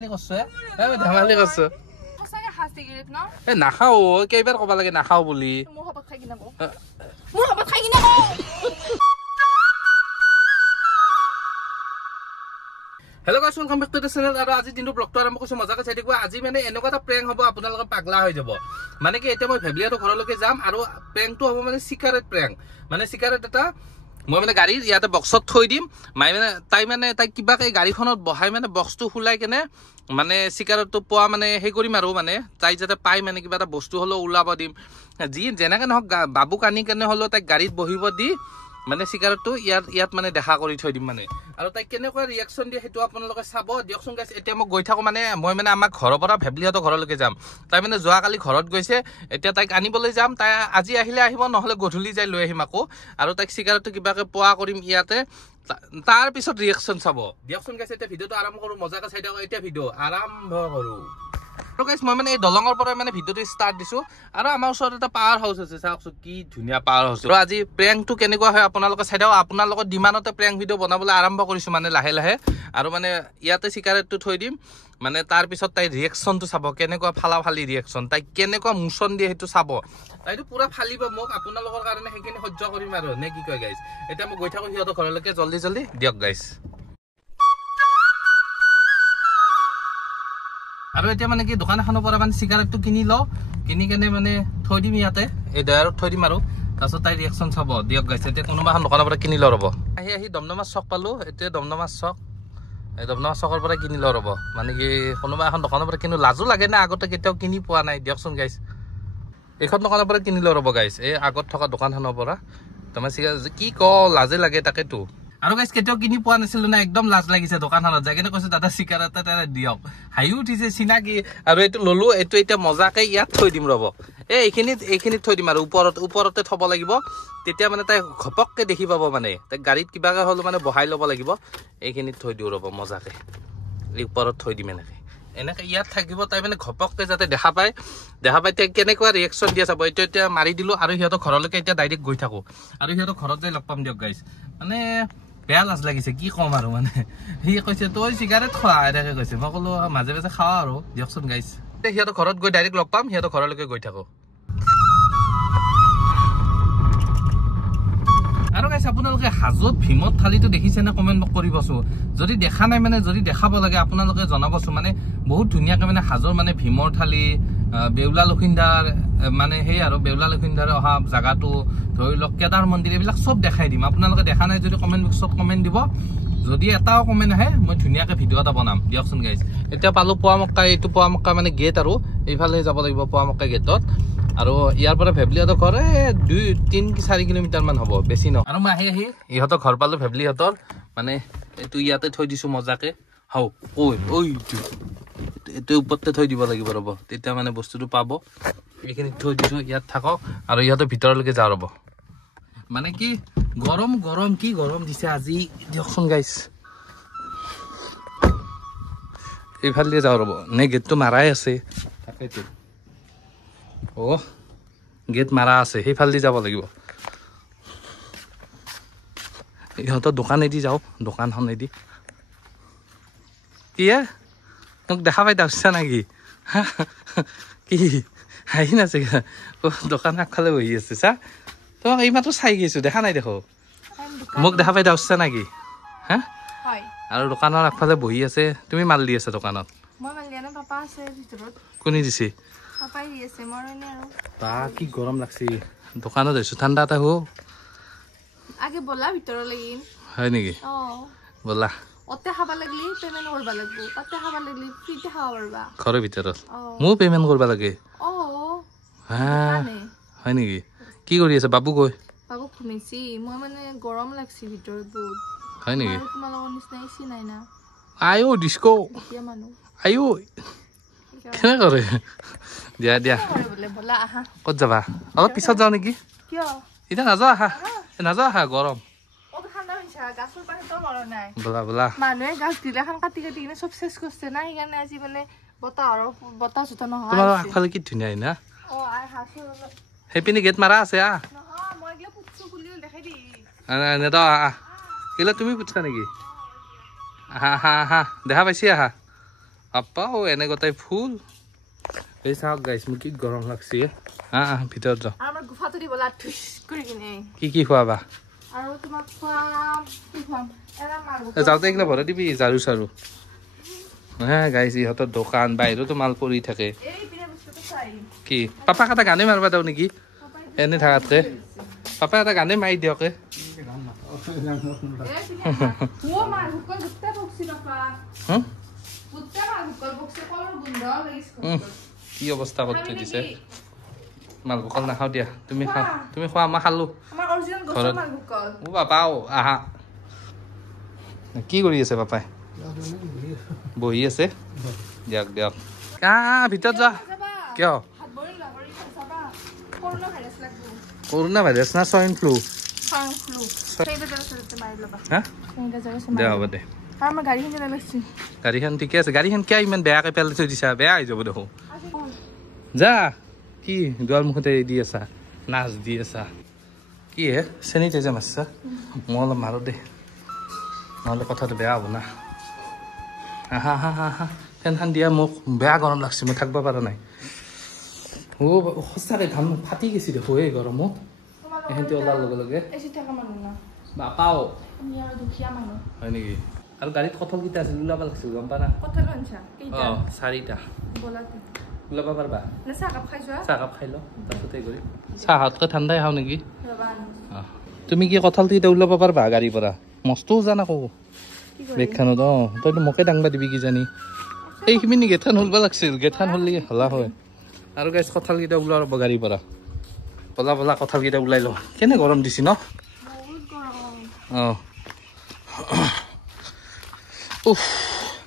ধেমালি কৰছো নাখাও কেইবাৰ কবা লাগে নাখাও বুলি hello' guys welcome back to the channel আৰু আজি দিনটো ব্লগটো আৰম্ভ কৰিছো মজাকে চাই থাকিব আজি মানে এনেকুৱা এটা প্ৰেংক হ'ব আপোনালোকে পাগলা হৈ যাব মানে কি এতিয়া মই ভেবলিয়াটো ঘৰলৈকে যাম আৰু প্ৰেংকটো হ'ব মানে চিগাৰেট প্ৰেংক মানে চিগাৰেট এটা মই মানে গাড়ী ইয়াতে বক্সত থৈ দিম তাই কিবাকে গাড়ীখনত বহাই মানে বক্সটো খুলাই কেনে মানে চিগাৰেটটো পোৱা মানে সেই কৰিম আৰু মানে তাই যাতে পাই মানে কিবা এটা বস্তু হ'লেও ওলাব দিম যি যেনেকে নহওক বাবুক আনি কেনে হ'লেও তাইক গাড়ীত বহিব দি মানে চিগাৰেটটো ইয়াত মানে দেখা কৰি থৈ দিম মানে আৰু তাই কেনেকুৱা ৰিয়েকশ্যন দিয়ে সেইটো আপোনালোকে চাব দিয়কচোন গাইছ এতিয়া মই গৈ থাকো মানে মই মানে আমাৰ ঘৰৰ পৰা ভেবলিহঁতৰ ঘৰলৈকে যাম তাই মানে যোৱাকালি ঘৰত গৈছে এতিয়া তাইক আনিবলৈ যাম তাই আজি আহিলে আহিব নহ'লে গধূলি যাই লৈ আহিম আকৌ আৰু তাইক চিগাৰেটটো কিবাকে পোৱা কৰিম ইয়াতে তাৰ পিছত ৰিয়েকশ্যন চাব দিয়কচোন গাইছ এতিয়া ভিডিঅ'টো আৰম্ভ কৰোঁ মজাকে চাই থাকোঁ এতিয়া ভিডিঅ' আৰম্ভ কৰোঁ আৰু গাইছ মই মানে এই দলঙৰ পৰা মানে ভিডিঅ'টো ষ্টাৰ্ট দিছোঁ আৰু আমাৰ ওচৰত এটা পাৱাৰ হাউচ আছে চাওকচোন কি ধুনীয়া পাৱাৰ হাউচ আৰু আজি প্ৰেংকটো কেনেকুৱা হয় আপোনালোকে চাই থাকক আপোনালোকৰ ডিমাণ্ডতে প্ৰেংক ভিডিঅ' বনাবলৈ আৰম্ভ কৰিছোঁ মানে লাহে লাহে আৰু মানে ইয়াতে চিগাৰেটটো থৈ দিম মানে তাৰপিছত তাইৰ ৰিয়েকশ্যনটো চাব কেনেকুৱা ফালি ৰিয়েকশ্যন তাই কেনেকুৱা মোচন দিয়ে সেইটো চাব তাইতো পুৰা ফালিব মোক আপোনালোকৰ কাৰণে সেইখিনি সহ্য কৰিম আৰু নে কি কয় গাইছ এতিয়া মই গৈ থাকোঁ সিহঁতৰ ঘৰলৈকে জল্দি জল্দি দিয়ক গাইছ আৰু এতিয়া মানে কি দোকান এখনৰ পৰা মানে চিগাৰেটটো কিনি লওঁ কিনি কেনে মানে থৈ দিম ইয়াতে এই ডয়াৰত থৈ দিম আৰু তাৰপিছত তাই ৰিয়েকশ্যন চাব দিয়ক গাইছে এতিয়া কোনোবা এখন দোকানৰ পৰা কিনি লওঁ ৰ'ব আহি দমদমা চক পালোঁ এতিয়া দমদমা চক এই দমদমা চকৰ পৰা কিনি লওঁ ৰ'ব মানে কি কোনোবা এখন দোকানৰ পৰা কিনো লাজো লাগে না আগতে কেতিয়াও কিনি পোৱা নাই দিয়কচোন গাইছ এইখন দোকানৰ পৰা কিনি লওঁ ৰ'ব গাইছ এই আগত থকা দোকানখনৰ পৰা তাৰমানে চিগাৰেট কি লাজে লাগে তাকেতো আৰু গাইছ কেতিয়াও কিনি পোৱা নাছিলো না একদম লাজ লাগিছে দোকানখনত যাই কিনে কৈছো দাদা চিগাৰেট এটা দিয়ক হাঁহি উঠিছে চিনাকি আৰু এইটো ললো এইটো এতিয়া মজাকে ইয়াত থৈ দিম ৰ'ব এইখিনিত থৈ দিম আৰু ওপৰতে থব লাগিব তেতিয়া মানে তাই ঘপককে দেখি পাব মানে তাই গাড়ীত কিবাকে হ'লেও মানে বহাই ল'ব লাগিব এইখিনিত থৈ দিওঁ ৰ'ব মজাকে এই ওপৰত থৈ দিম এনেকে ইয়াত থাকিব তাই মানে ঘপককে যাতে দেখা পায় তাই কেনেকুৱা ৰিয়েকশ্যন দিয়া চাব এইটো এতিয়া মাৰি দিলো আৰু সিহঁতৰ ঘৰলৈকে এতিয়া ডাইৰেক্ট গৈ থাকো আৰু সিহঁতৰ ঘৰত যাই লগ পাম দিয়ক গাইছ মানে বেয়া লাজ লাগিছে কি ক'ম আৰু মানে সি কৈছে তই চিগাৰেট খোৱা এনেকে কৈছে মই ক'লো মাজে মাজে খাওঁ আৰু দিয়কচোন গাইছ সিহঁতৰ ঘৰত গৈ ডাইৰেক্ট লগ পাম সিহঁতৰ ঘৰলৈকে গৈ থাকো আৰু গাইছ আপোনালোকে হাজোত ভীমত থালিটো দেখিছে নে কমেণ্ট কৰিবচোন যদি দেখা নাই মানে যদি দেখাব লাগে আপোনালোকে জনাবচোন মানে বহুত ধুনীয়াকে মানে হাজোৰ মানে ভীমৰ থালি বেউলা লখিন্দাৰ মানে সেই আৰু বেউলা লখিন্দাৰ অহা জাগাটো ধৰি লওক কেদাৰ মন্দিৰ এইবিলাক চব দেখাই দিম আপোনালোকে দেখা নাই যদি কমেণ্ট বক্সত কমেণ্ট দিব যদি এটাও কমেণ্ট আহে মই ধুনীয়াকে ভিডিঅ' এটা বনাম দিয়কচোন গাইছ এতিয়া পালো পোৱামক্কা এইটো পোৱামক্কা মানে গেট আৰু এইফালে যাব লাগিব পোৱামক্কা গেটত আৰু ইয়াৰ পৰা ভেবলিহঁতৰ ঘৰ 2-3-4 কিলোমিটাৰ মান হ'ব বেছি ন আৰু মই আহি ইহঁতৰ ঘৰ পালো ভেবলিহঁতৰ মানে এইটো ইয়াতে থৈ দিছো মজাকে হাও এইটো ওপৰতে থৈ দিব লাগিব ৰ'ব তেতিয়া মানে বস্তুটো পাব এইখিনি থৈ দিছো ইয়াত থাকক আৰু ইহঁতৰ ভিতৰলৈকে যাওঁ ৰ'ব মানে কি গৰম কি গৰম দিছে আজি দিয়কচোন গাইছ এইফালে যাওঁ ৰ'ব নে গেটটো মাৰাই আছে তাকেইতো গেট মাৰা আছে সেইফালেদি যাব লাগিব ইহঁতৰ দোকানেদি যাওঁ দোকানখনেদি কি মোক দেখা পাই তাৰপিছা নেকি কি হাঁহি নাছে দোকান আগফালে বহি আছে চা তোমাক এইমাত্ৰ চাই গৈছো দেখা নাই দেখো মোক দেখা পাই তাৰপিছা নেকি হা আৰু দোকানৰ আগফালে বহি আছে তুমি মাল দি আছা দোকানত কোনে দিছে বা কি গৰম লাগছে দোকানত আহিছো ঠাণ্ডা এটা হো আগে বলা ভিতৰলৈকে হয় নেকি বলা অতে খাবা লাগলি পেমেন্ট কৰবা লাগবো অতে খাবা লাগলি ফ্ৰীতে খাবা পাৰবা ঘৰৰ ভিতৰত মো পেমেন্ট কৰবা লাগে হয় নেকি কি কৰি আছে বাবু কই বাবু ঘুমাইছি মই মানে গৰম লাগছি ভিতৰত বহুত হয় নেকি তোমালোকৰ নিচিনা এচি নাই না আয়ো ডিস্কো এতিয়া মানুহ আয়ো কেনে কৰে দিয়া বলা আহা ক'ত যাবা অলপ পিছত যাওঁ নেকি কিয় এতিয়া নাযাওঁ আহা গৰম বলা মানুহে গাছ দিলে এখন কাটি কিনে চব চেচ কৰিছে না সেইকাৰণে আজি মানে বতাহ চতা নহয় তোমাৰ আগফালে কি ধুনীয়া না সেইপিনে গেট মাৰা আছে তুমি পুতছা নেকি আহা দেখা পাইছি আহা আপাও এনে গতাই ফুল এই চাওক গাইছ মোক কি গৰম লাগছে ভিতৰত যাওঁ আমাৰ গুফাটো দিবলা ঠুস কৰি কিনে কি খোৱাবা আৰু তোমাক খুৱাম কি খুৱাম এৰা মাৰব যাওঁতে এইগিলা ভৰাই দিবি ঝাৰু চাৰু গাইছ ইহঁতৰ দোকান বাহিৰতো মাল পৰি থাকে এই পিনে বস্তুটো চাই কি পাপাক এটা গানে মাৰিবা দাও নেকি এনে থাকাতকে পাপা এটা গানে মাৰি দিয়কে ও মাৰ হুকল গুত্তা বক্সি পাপা গুত্তা মাৰ হুকল বক্সি কলৰ গোন্ধ লাগিছে কি অৱস্থা কৰি দিছে মালভোকল নাখাওঁ দিয়া তুমি খোৱা মই খালো আমাৰ অৰিজিনেল গছৰ মালভোকল ও পাপাও আহা কি কৰি আছে পাপাই বহি আছে দিয়ক দিয়ক ভিতৰত যা কিয় কৰোণা ভাইৰাছ না সোয়াইন ফ্লু দে হ'ব দে গাড়ীখন ঠিকে আছে গাড়ীখন কিয় ইমান বেয়াকৈ পেলাই থৈ দিছা বেয়া হৈ যাব দেখোন যা কি দুৱাৰ মুখতে দি আছা নাচ দি আছা কি হে চেনিটাইজাৰ মাৰিছা মই অলপ মাৰো দে নহ'লে কথাটো বেয়া হ'ব না হা ফেনখন দিয়া মোক বেয়া গৰম লাগছে মই থাকিব পৰা নাই সঁচাকৈ ঘাম ফাটি গৈছে দেখো এই গৰমত এহেঁতি ওলাৰ লগে লগে বাপাও হয় নেকি আৰু গাড়ীত কঁঠাল কেইটা আছিল ওলাব লাগিছিল গম পানা 4টা ওলাব পাৰিবা চাহকাপ খাই লওঁ তাৰপিছতে কৰি চাহতকৈ ঠাণ্ডাই খাওঁ নেকি তুমি কি কঁঠাল কেইটা ওলাব পাৰিবা গাড়ীৰ পৰা মস্তো জান আকৌ বেগখানত তইতো মোকে দাংবা দিবি কিজানি এইখিনি গেটখান হ'লব লাগিছিল গেটখান হ'লে হলা হয় আৰু গাইছ কঁঠালকেইটা ওলাব গাড়ীৰ পৰা পলা কঁঠালকেইটা ওলাই লওঁ কেনে গৰম দিছি ন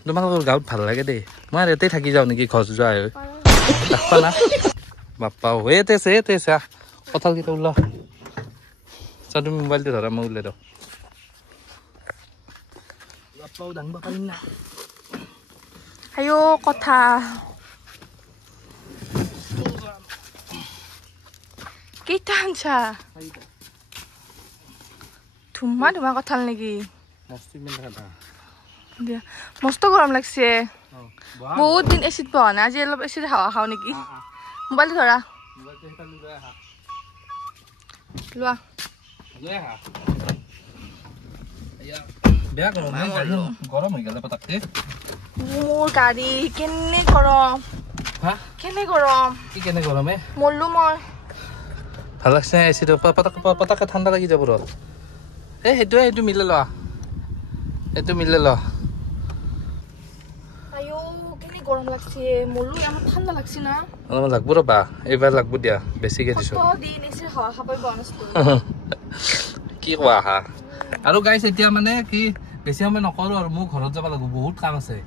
তোমালোকৰ গাঁৱত ভাল লাগে দেই মই আৰু ইয়াতে থাকি যাওঁ নেকি ঘৰ যোৱা হয় ৰাখবা না বাপ্পা ইয়াতে আছে কঁঠালকেইটা ওলাও চা তুমি মোবাইলটো ধৰা মই ওলাই দিওঁ বাপ্পাও দাংবা পাৰিম না আয়ো কথা কেইটা আনছা ধুমা কঁঠাল নেকি দিয়া মস্ত গৰম লাগছে বহুত দিন এচিড পোৱা নাই আজি অলপ এচিড হাৱা খাওঁ নেকি মোবাইলটো ধৰা লোৱা বেয়া গৰম হৈ গ'লে পতককে মোৰ গাড়ী কেনে গৰম কেনে গৰম মৰলো মই ভাল লাগছে এচিটো পতককে ঠাণ্ডা লাগি যাব ৰ সেইটো মিলে লোৱা আয়ো কেনে গৰম লাগছে মৰলো আমাৰ ঠাণ্ডা লাগছে না অলপমান লাগব ৰ'বা এইবাৰ লাগব দিয়া বেছিকে দিছো কি কোৱা আহা আৰু গাইছ এতিয়া মানে কি বেছি সময় নকৰো আৰু মোৰ ঘৰত যাব লাগিব বহুত কাম আছে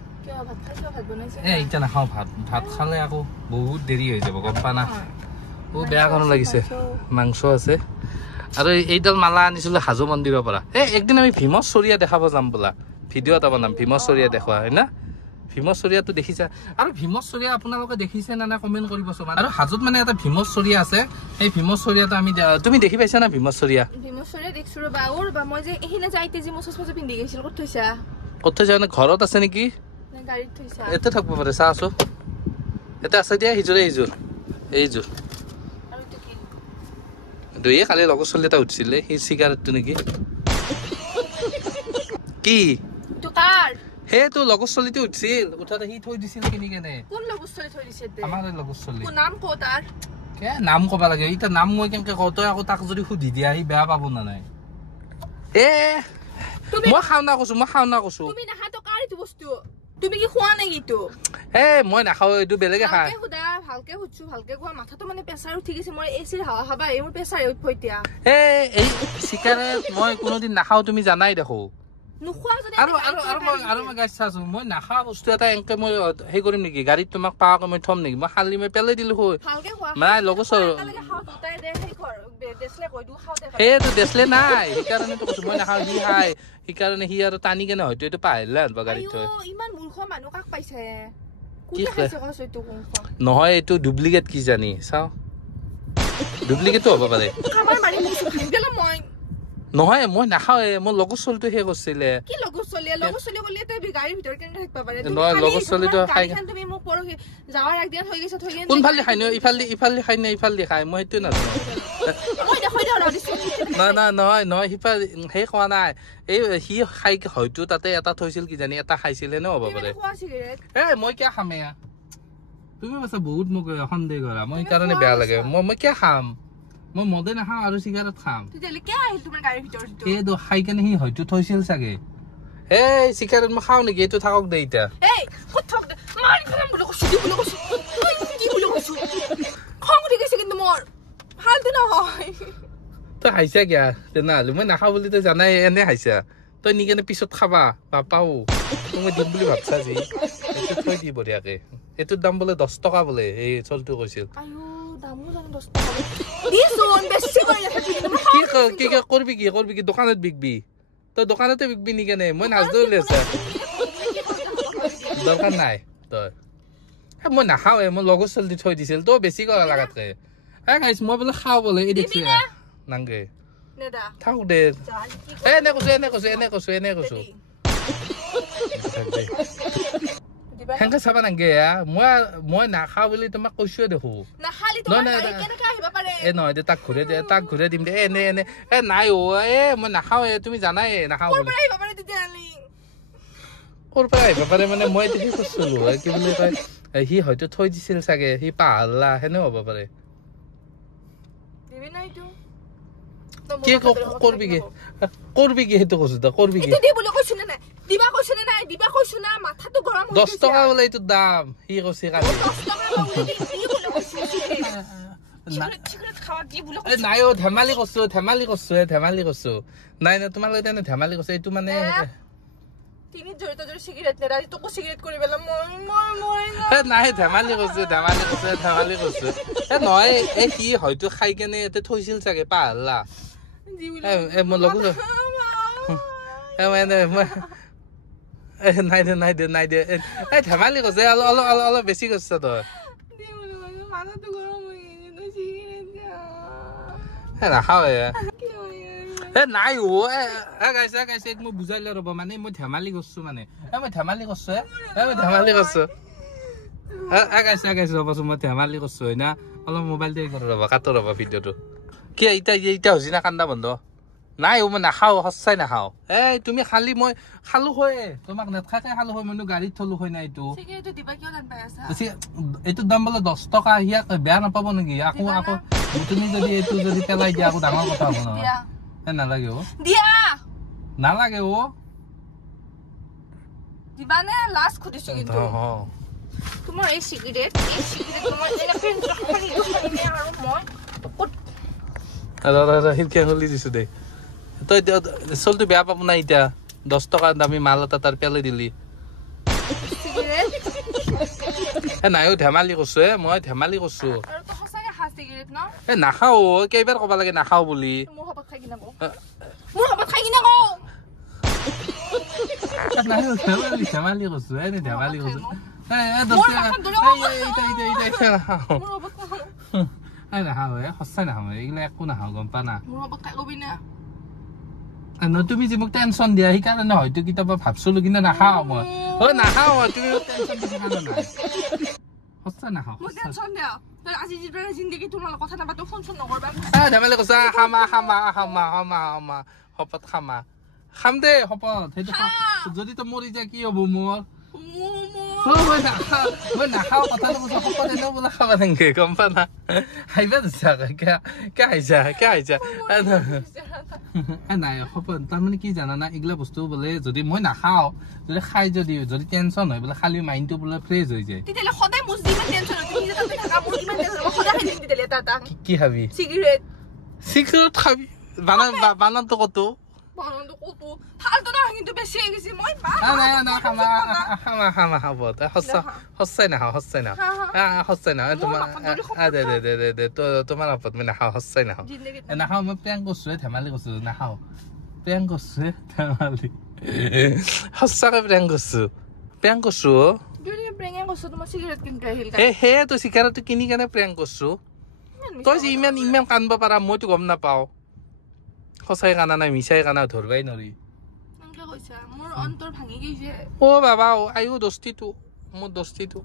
এতিয়া নাখাওঁ ভাত খালে আকৌ বহুত দেৰি হৈ যাব গম পা না বেয়া গৰম লাগিছে মাংস আছে আৰু এইডাল মালা আনিছিলো হাজো মন্দিৰৰ পৰা একদিন আমি ভীমচ চৰিয়া দেখাব যাম বোলা ভিডিঅ' এটা বনাম ভীমচ চৰিয়া দেখুওৱা হয় না ভীমচ চৰিয়াটো দেখিছা আৰু ভীমচ চৰিয়া আপোনালোকে দেখিছে না কমেণ্ট কৰিবচোন আৰু হাজোত মানে এটা ভীমচ চৰিয়া আছে সেই ভীমচ চৰিয়াটো আমি তুমি দেখি পাইছা না ভীমচ চৰিয়া দেখছো ৰবা মই যে এইখিনি যাইতে যে মছছ মছ পিন্ধি গৈছিল ক'ত থৈছা মানে ঘৰত আছে নেকি গাড়ীত থৈছা এতে থাকিব পাৰে চা আছো এটা আছে দিয়া এইযোৰ দুয়ে কালি লগৰ ছোৱালী এটা উঠিছিলে সেই চিগাৰেটটো নেকি কি সেইটো লগৰ ছোৱালীটো উঠিছিল উঠাতে সি থৈ দিছিল কিনি কেনে কোন লগৰ ছোৱালী থৈ দিছে আমাৰ লগৰ ছোৱালী নাম কত তাৰ নাম কব লাগে এতিয়া নাম মই কেনেকে কওঁ তই আকৌ তাক যদি সুধি দিয়া সি বেয়া পাব না নাই মই খাওঁ না কৈছো তুমি নাখা তো কাৰ এইটো বস্তু তুমি কি খোৱা নাই এইটো মই নাখাওঁ এইটো বেলেগে খায় ভালকে সুধছো ভালকে কোৱা মাথাটো মানে প্ৰেছাৰ উঠি গৈছে মই এচিৰ হাৱা খাবা মোৰ প্ৰেছাৰ উঠব এতিয়া এই চিগাৰেট মই কোনোদিন নাখাওঁ তুমি জানাই দেখো আৰু মই গাছ চাইছো মই নাখা বস্তু এটা এনেকে মই সেই কৰিম নেকি গাড়ীত তোমাক পাৱাকৈ মই থম নেকি মই খালি মই পেলাই দিলো হয় নাই লগৰ সেইটো দেচলে নাই সেইকাৰণেতো কৈছো মই নাখাওঁ সি খাই সেইকাৰণে সি আৰু টানি কেনে হয়তো এইটো পাহৰিলে আনবা গাড়ীত থৈ নহয় এইটো ডুপ্লিকেট কি জানি চাওঁ ডুপ্লিকেটো হ'ব পাৰে নহয় মই নাখাওঁৱে মোৰ লগৰ চলিটো সেই কৰিছিলে কি লগৰ চলি গলি তই গাড়ীৰ ভিতৰত কেনেকৈ থাকিব পাৰে নহয় লগৰ চলিটো খাই তুমি মোক পৰহি যাৱাৰ একদিন হৈ গৈছে থৈ গেন কোনফালে খাই নো ইফালে খাই নে ইফালে খাই মই সেইটো নাজানো মই দেখুৱাই দিওঁ ৰাদিছো নহয় সিফাল সেই খোৱা নাই এই সি খাই হয়তো তাতে এটা থৈছিল কিজানি এটা খাইছিলে ন হ'ব পাৰে মই কিয় খাম এয়া তুমি বাছা বহুত মোক সন্দেহ কৰা মই সেইকাৰণে বেয়া লাগে মই কিয় খাম মই মদে নাখাওঁ আৰু চিগাৰেট খাম এইটো খাই কেনে সি হয়তো থৈছিল চাগে এই চিগাৰেট মই খাওঁ নেকি এইটো থাকক দে এতিয়া তই হাইছা কিয়া তেনেহ'লে মই নাখাওঁ বুলি তই জানাই এনে হাইছা তই নি কেনে পিছত খাবা পাপাও মই দিম বুলি ভাবছা যি এইটো থৈ দি বঢ়িয়াকে এইটোৰ দাম বোলে 10 টকা বোলে এই চলটো কৈছিল কি কৰবি কি দোকানত বিকবি তই দোকানতে বিকবি নি কেনে মই নাজনো লৈছা দৰকাৰ নাই তই মই নাখাওঁৱে মই লগৰ চলি থৈ দিছিল তই বেছি কৰা লাগাতকে মই বোলে খাওঁ বোলে এই দেখিছো নাংগে থাক দে এনে কৈছো সেনেকে চাবা নাংগে মই নাখাওঁ বুলি তোমাক কৈছোৱে দেখো নহয় দে তাক ঘূৰাই দিম দে এনে নাই মই নাখাওঁ তুমি জানাই নাখাওঁ বুলি ক'ৰ পৰা আহিব পাৰে মানে মই দেখি কৈছিলো কি বুলি কয় সি হয়তো থৈ দিছিল চাগে সি পাহৰলা সেনে হ'ব পাৰে কি কৰবি কি সেইটো কৈছো তই কৰবি কি 10 টকা বোলে এইটোৰ দাম সি কৈছে কালি নাই ধেমালি কৰছো নাই তোমালোকে তেনে ধেমালি কৰছো এইটো মানে নাই ধেমালি কৰছো নহয় এই সি হয়তো খাই কেনে ইয়াতে থৈছিল চাগে পাহৰলা মই লগো নাই দে ধেমালি কৈছে অলপ বেছি কৈছ তই নাখাওঁ নাই গাইছে মই বুজাই লৈ ৰ'ব মানে মই ধেমালি কৰছো মানে মই ধেমালি কৰছো গাইছে ৰ'বচোন মই ধেমালি কৰছো হয় না অলপ মোবাইলটো ৰ'বা কাটো ৰ'বা ভিডিঅ'টো কি এতিয়া হৈছে না কান্দা বন্ধ নাই মই নাখাওঁ সঁচাই নাখাওঁ তুমি খালি মই খালো হয় তোমাক নেথাকে খালো হয় মই গাড়ীত থলো হয় না এইটোৰ দাম বোলে 10 টকা ইয়াক বেয়া নাপাব নেকি আকৌ তুমি যদি এইটো যদি পেলাই দিয়া আকৌ ডাঙৰ কথা হ'ব নহয় নালাগে নালাগে তোমাৰ এই চিগাৰেট হিলকে খুলি দিছো দে তই চলটো বেয়া পাব নাই এতিয়া 10 টকা দামী মাল এটা তাৰ পেলাই দিলি নাই ধেমালি কৰছো মই ধেমালি কৰছো নাখাও কেইবাৰ কব লাগে নাখাও বুলি ধেমালি কৰছো ধেমালি কৰছো সঁচাই নাখাওঁ এইগিলা একো নাখাওঁ গম পা না তুমি যে মোক টেনচন দিয়া সেইকাৰণে হয়তো কেতিয়াবা ভাবছিলো কিন্তু নাখাওঁ মই নাখাওঁ তুমি সঁচা নাখাওঁ ধেমালি কৈছা শপত খাম দে শপত সেইটো যদি তো মৰি যায় কি হব মোৰ মই নাখাওঁ কথাটো কৈছো শপত এনেও বোলে খাবা নেকি গম পা না হাইবা দিছা কিয় নাই শপত তাৰমানে কি জানা না এইগিলা বস্তু বোলে যদি মই নাখাওঁ যদি খাই যদি টেনচন হয় বোলে খালি মাইণ্ডটো বোলে ফ্ৰেছ হৈ যায় কি খাবি চিগাৰেট খাবি বানানটো কতো সঁচাই নাখাওঁ তোমাৰ আপত মই নাখাওঁ সঁচাই নাখাওঁ মই প্ৰেংক কৰছো ধেমালি কৰছো নাখাওঁ প্ৰেংক কৰছো ধেমালি সঁচাকে প্ৰেংক কৰছো সেয়েতো চিগাৰেটটো কিনি কেনে প্ৰেংক কৰছো তই যে ইমান কান্দব পাৰা মইতো গম নাপাওঁ সঁচাই কানা নাই মিছাই কানা ধৰবাই নৰি এনেকে কৈছা মোৰ অন্তৰ ভাঙি গৈছে ও বাবা আইও দস্তিটো মোৰ দস্তিটো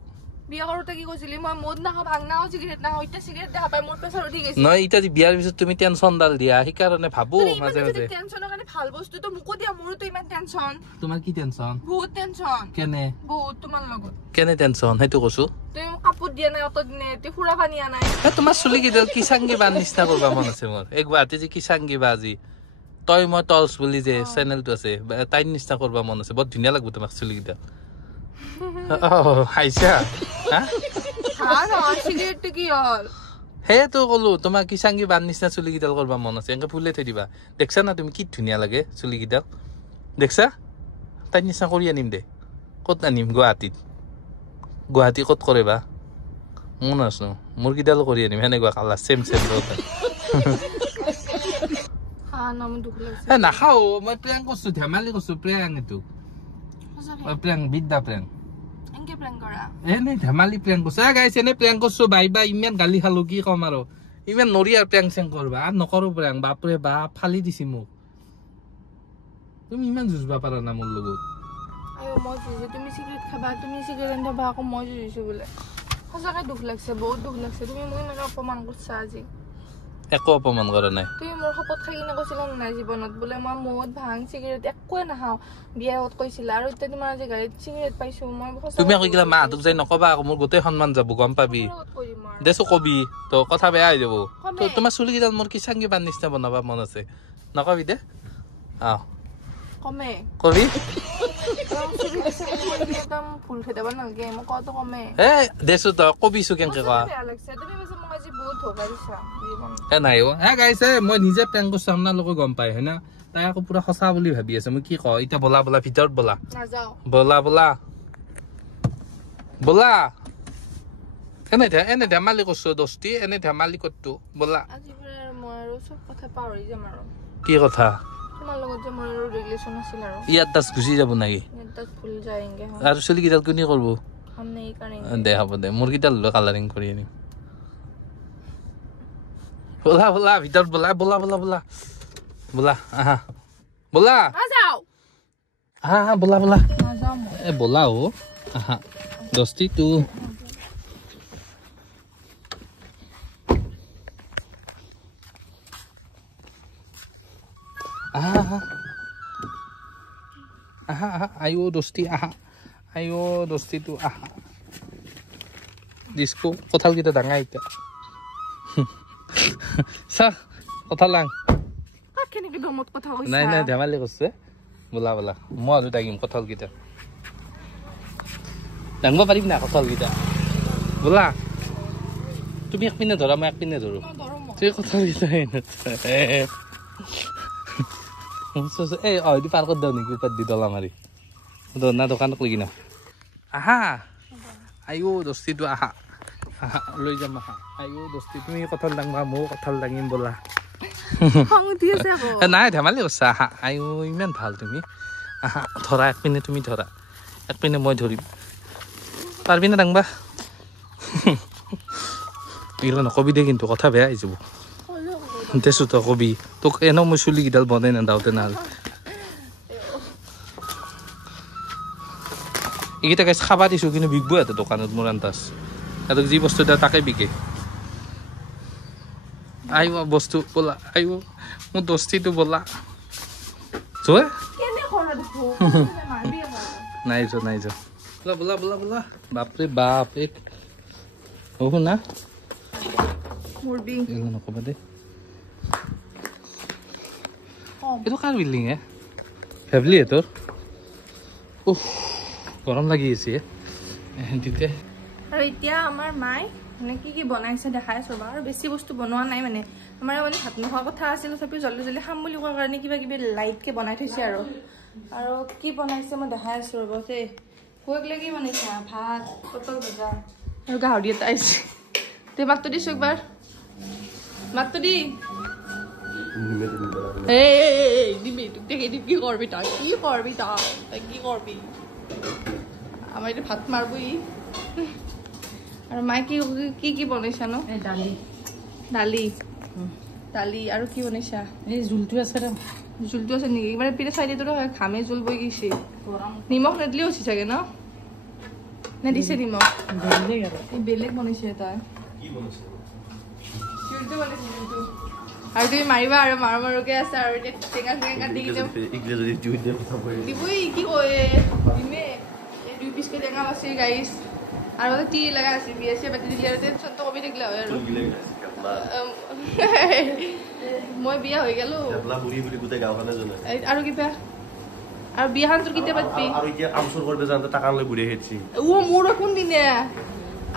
বিয়া কৰোতে কি কৈছিলি মই মদ নাখাওঁ ভাং নাখাওঁ চিগাৰেট নাখাওঁ এতিয়া চিগাৰেট দেখা পাই মোৰ প্ৰেছাৰ উঠি গৈছে নহয় এতিয়া বিয়াৰ পিছত তুমি টেনচন ডাল দিয়া সেইকাৰণে ভাবো মাজে মাজে টেনচনৰ কাৰণে ভাল বস্তু তো মোকো দিয়া মোৰতো ইমান টেনচন তোমাৰ কি টেনচন বহুত টেনচন কেনে বহুত তোমাৰ লগত কেনে টেনচন সেইটো কৈছো তুমি মোক কাপোৰ দিয়া নাই অত দিনে তে ফুৰা পানী আনাই তোমাৰ চুলি কেইডাল কিচাংগি বান নিচিনা কৰবা মন আছে মোৰ এক গুৱাহাটী যে কিচাংগি বা আজি তই মই টলছ বুলি যে চেনেলটো আছে তাইৰ নিচিনা কৰবা মন আছে বৰ ধুনীয়া লাগব তোমাক চুলি কেইডাল হাইছা চিগাৰেটটো কি হ'ল সেইটো ক'লো তোমাৰ কিচাংগি বান নিচিনা চুলি কেইডাল কৰবা মন আছে এনেকে ফুলে থৈ দিবা দেখছা না তুমি কি ধুনীয়া লাগে চুলি কেইডাল দেখছা তাইৰ নিচিনা কৰি আনিম দে ক'ত আনিম গুৱাহাটী ক'ত কৰে বা মোৰ নাচনো মোৰ কেইডালো কৰি আনিম সেনেকুৱা কালাৰ চেম নাখাও মই প্ৰেং কৰছো ধেমালি কৰছো প্ৰেং এইটো প্ৰেং বিদ্যা প্ৰেং এনে ধেমালি প্ৰেং কৰছো গাইছ এনে প্ৰেং কৰছো বাই বাই ইমান গালি খালো কি কম আৰু ইমান নৰি আৰু প্ৰেং চেং কৰবা আৰু নকৰো প্ৰেং বাপৰে বাপ ফালি দিছি মোক তুমি ইমান যুঁজবা পাৰা না মোৰ লগত মই যুঁজো তুমি চিগাৰেট খাবা তুমি চিগাৰেট খাবা আকৌ মই যুঁজিছো বোলে সঁচাকে দুখ লাগছে বহুত দুখ লাগছে তুমি মোক এনেকে অপমান কৰিছা আজি একো অপমান কৰা নাই তুমি মোৰ শপত খাই কিনে কৈছিলা নাই জীৱনত বোলে মই মদ ভাং চিগাৰেট একোৱে নাখাওঁ বিয়াত কৈছিলা আৰু এতিয়া তোমাৰ আজি গাড়ীত চিগাৰেট পাইছো মই তুমি আকৌ কিলা মাহঁতক যাই নকবা আকৌ মোৰ গোটেই সন্মান যাব গম পাবি দেছো কবি তো কথা বেয়া হৈ যাব তোমাৰ চুলি কেইডাল মোৰ কিচাংগি বান নিচিনা বনাবা মন আছে নকবি দে কমে কবি ফুল খেদাব নালাগে মই কতো কমে দেছো তই কবিছো কেনেকে কোৱা নাই গাইছে মই নিজে প্ৰেং কৰিছো আপোনালোকে গম পাই হয় না তাই আকৌ পুৰা সঁচা বুলি ভাবি আছে মই কি কওঁ এতিয়া বলা বলা ভিতৰত বলা বলা বলা বলা এনে ধেমালি কৰছো দস্তি এনে ধেমালি কৰতো বলা কি কথা ইয়াত দাস গুচি যাব নাকি আৰু চুলি কেইডাল কোনে কৰিব দে হ'ব দে মোৰ কেইডাল কালাৰিং কৰি আনিম বলা বলা ভিতৰত বলা বলা বলা বলা বলা আহা বলা আহা বলা বলা এ বলা অ আহা দস্তিটো আহা আহা আহা আহা আইও দস্তি আহা আইও দস্তিটো আহা ডিস্কো কঁঠাল কেইটা ডাঙা এতিয়া চাহ কঁঠাল লাং নাই নাই ধেমালি কৰছে বলা বলা মই আৰু দাঙিম কঁঠাল কেইটা দাঙব পাৰিম না কঁঠাল কেইটা বলা তুমি এক পিনে ধৰা মই এক পিনে ধৰো তুমি কঁঠাল কেইটা এই হয়তো পাৰ্কত দিওঁ নেকি উপাত দি দলা মাৰি না দোকানত লৈ কিনা আহা আইও দস্তিটো আহা আহা লৈ যাম আহা আইও দস্তি তুমি কঁঠাল দাঙবা ময়ো কঁঠাল দাঙিম বলা নাই ধেমালি কৰছা আহা আইও ইমান ভাল তুমি আহা ধৰা এক পিনে তুমি ধৰা এক পিনে মই ধৰিম পাৰবি না দাঙবা এইগিলা নকবি দে কিন্তু কথা বেয়া হৈ যাব দেছো তই কবি তোক এনেও মই চুলি কেইডাল বনাই নেদাওঁতে নহ'লে এইকেইটা গাইছ খাবা দিছোঁ কিন্তু বিকব ইয়াতে দোকানত মোৰ আন্দাজ সিহঁতক যি বস্তু দিয়ে তাকে বিকে আহিব বস্তু বলা আহিব মোৰ দস্তিটো বলা জয় নাই যোৱা নাই যোৱা বলা বলা বলা বলা বাপৰে বাপ শুনা নকবা দে এইটো কাৰ বিল্ডিং হে ফেভলি তোৰ গৰম লাগি আছে আৰু এতিয়া আমাৰ মায়ে মানে কি বনাইছে দেখাই আছো আৰু বেছি বস্তু বনোৱা নাই মানে আমাৰ মানে ভাত নোখোৱা কথা আছিল তথাপিও জল্দি জল্দি খাম বুলি কোৱাৰ কাৰণে কিবা কিবি লাইটকে বনাই থৈছে আৰু কি বনাইছে মই দেখাই আছো ৰ'ব দেই ভোক লাগি বনাইছে ভাত পটল ভজা আৰু গাহৰি এটা আহিছে তই মাতটো দিছো একবাৰ মাতটো দি কি কৰবি তই আমাৰ এইটো ভাত মাৰবই আৰু মায়ে কি কি বনাইছা ন দালি দালি আৰু কি বনাইছা এই জুলটো আছে ৰে জুলটো আছে নেকি মানে পিনে চাই দিটো ঘামে জুল বৈ গৈছে নিমখ নেদিলেও হৈছে চাগে ন নে দিছে নিমখ বেলেগ আৰু এই বেলেগ বনাইছে তাই জুলটো বনাইছে জুলটো আৰু তুমি মাৰিবা আৰু মাৰোকে আছে আৰু এতিয়া টেঙা কাটি কিনে দিবই কি কয় দিমে এই 2 পিচ টেঙা আছে গাইছ আৰু তি লগা আছে বিএসি পাতি দিলে আৰু টেনচনটো কমি থাকিলে হয় আৰু মই বিয়া হৈ গেলো আৰু কিবা আৰু বিয়াখন তোৰ কেতিয়া পাতবি আৰু এতিয়া আমচুৰ কৰিব যাওঁতে টাকা লৈ ঘূৰি আহিছি মোৰ কোন দিনে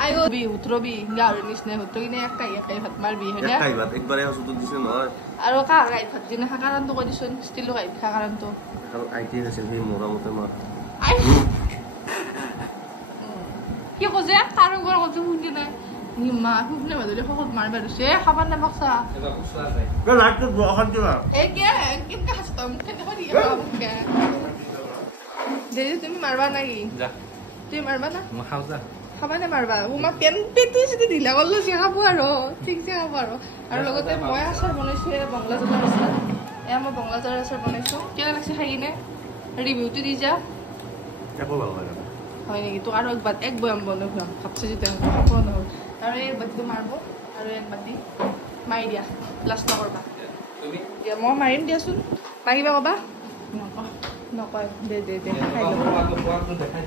আইও বি উতৰবি গাঁৱৰ নিচিনা হতো কিনে একাই ভাত মাৰবি হয় না একাই ভাত একবাৰে হসুতো দিছে নহয় আৰু কাই ভাত দিনে কাৰণটো কৈ দিছোন ষ্টিলো কাই কাৰণটো আৰু আইটি আছিল সেই মোৰামতে মাৰ কি কৈছে তাৰ ঘৰ কথা শুনি নাই নিমা শুনে মাজলে শকত মাৰবা দিছে খাবার না বাক্সা লাইটটো অশান্তি না এই কে কেনকা হাসতাম কেনকা দিয়া আমকে দে তুমি মারবা নাকি যা তুমি মারবা না মই খাও যা খাবা না মারবা উমা পেনটো সিধি দিলা গল্লো সে খাবো আৰু ঠিক আছে খাবো আৰু লগতে মই আচাৰ বনাইছো বংলা জলা আচাৰ মই বংলা জলা আচাৰ বনাইছো কেনে লাগছে খাই কিনে ৰিভিউটো দি যা একো ভাল লাগে হয় নেকি তো আৰু এক বয়াম বনাই খুৱাম ভাবছে যে তেওঁ খাব নহ'ল আৰু এই বাতিটো মাৰিব আৰু এক বাতি মাৰি দিয়া লাষ্ট নকৰবা তুমি দিয়া মই মাৰিম দিয়াচোন মাৰিবা ক'বা নকয় দে খাই ল'ব খোৱাটো দেখাই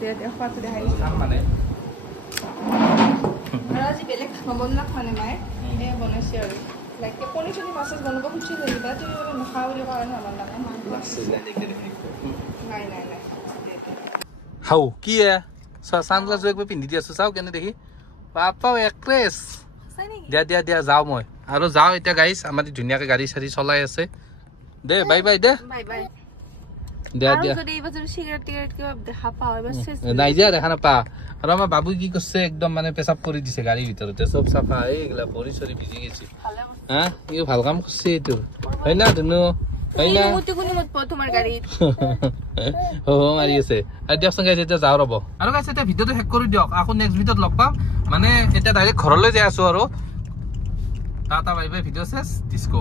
দিয়ে দে খোৱাটো দেখাই দিছোঁ খাম মানে আৰু আজি বেলেগ নবনাক মানে মায়ে সেয়া বনাইছে আৰু লাইক কণী চণী মাছ বনাব খুজি ধৰিবা তুমি মানে নাখাওঁ বুলি কোৱা কাৰণে আমাৰ লাগে নাই হাও কি সানগ্লাস একবাৰ পিন্ধি দি আছো চাও কেনে দেখি বাপাও একট্ৰেছ দিয়া যাও মই আৰু যাও এতিয়া গাইছ আমাৰ ধুনীয়াকে গাড়ী চাৰি চলাই আছে দে বাই দে দিয়া নাই দিয়া দেখা নাপা আৰু আমাৰ বাবু কি কৰিছে একদম মানে পেচাব কৰি দিছে গাড়ীৰ ভিতৰতে চব চাফা এইগিলা ভৰি চৰি ভিজি গৈছে হা ই ভাল কাম কৰিছে এইটো হয় না ধুনু হয় না মাৰি আছে আৰু দিয়কচোন গাইছ এতিয়া যাওঁ ৰ'ব আৰু গাইছ এতিয়া ভিডিঅ'টো শেষ কৰি দিয়ক আকৌ নেক্সট ভিডিঅ'ত লগ পাম মানে এতিয়া ডাইৰেক্ট ঘৰলৈ যাই আছো আৰু টাটা বাই বাই ভিডিঅ' চেছ ডিস্কো